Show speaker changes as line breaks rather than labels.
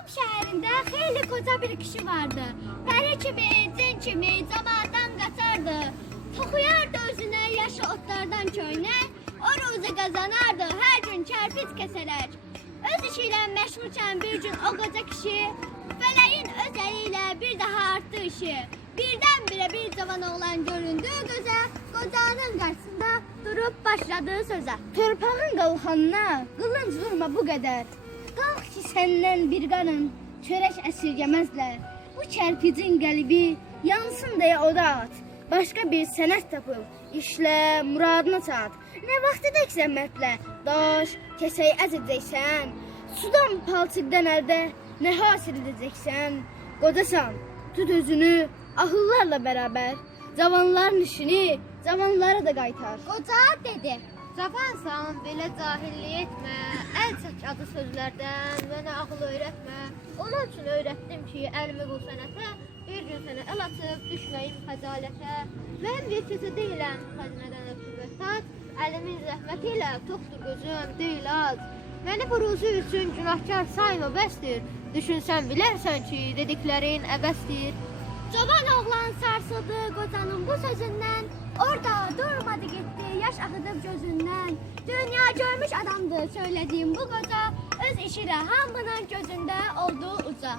Şam şehrinde hayli koca bir kişi vardı. Peri kimi, cin kimi zamandan kaçardı. Tokuyardı özüne yaşı otlardan köyüne. O ruzu kazanardı her gün kerpiç keseler. Öz işiyle meşgulken bir gün o koca kişi Feleğin öz eliyle bir daha arttı işi. Birdenbire bir cavan oğlan göründü göze. Kocanın karşısında durup başladığı söze.
Torpağın qalxanına qılınc vurma bu qədər. Qalx ki səndən bir qanın çörək əsirgəməzlər. Bu kərpicin qəlbi yansın deyə oda at. Başqa bir sənət tapıb işlə, muradına çat. Nə vaxt edəksən mətlə, daş, kəsəyi əzəcəksən. Sudan palçıqdan əldə nə hasil edəcəksən? Qocasan, tut özünü ahıllarla bərabər. Cavanların işini cavanlara da qaytar.
Koca dedi.
Cavansan, belə cahillik etmə. Əl çək adı sözlərdən, mənə ağıl öyrətmə. Onun üçün öyrətdim ki, əlimi bu sənətə, bir gün sənə əl atıb düşməyim xəcalətə. Mən bir kəsə deyiləm, xəzinədən öpür vəsat. Əlimin zəhməti ilə toxdur gözüm, deyil az. Məni bu ruzu üçün günahkar sayma bəsdir. Düşünsən bilərsən ki, dediklərin əbəsdir.
Cavan oğlan sarsıldı kocanın bu sözünden. Orada durmadı gitti yaş akıtıp gözünden. Dünya görmüş adamdı söylediğim bu koca. Öz işiyle hamının gözünde olduğu uca.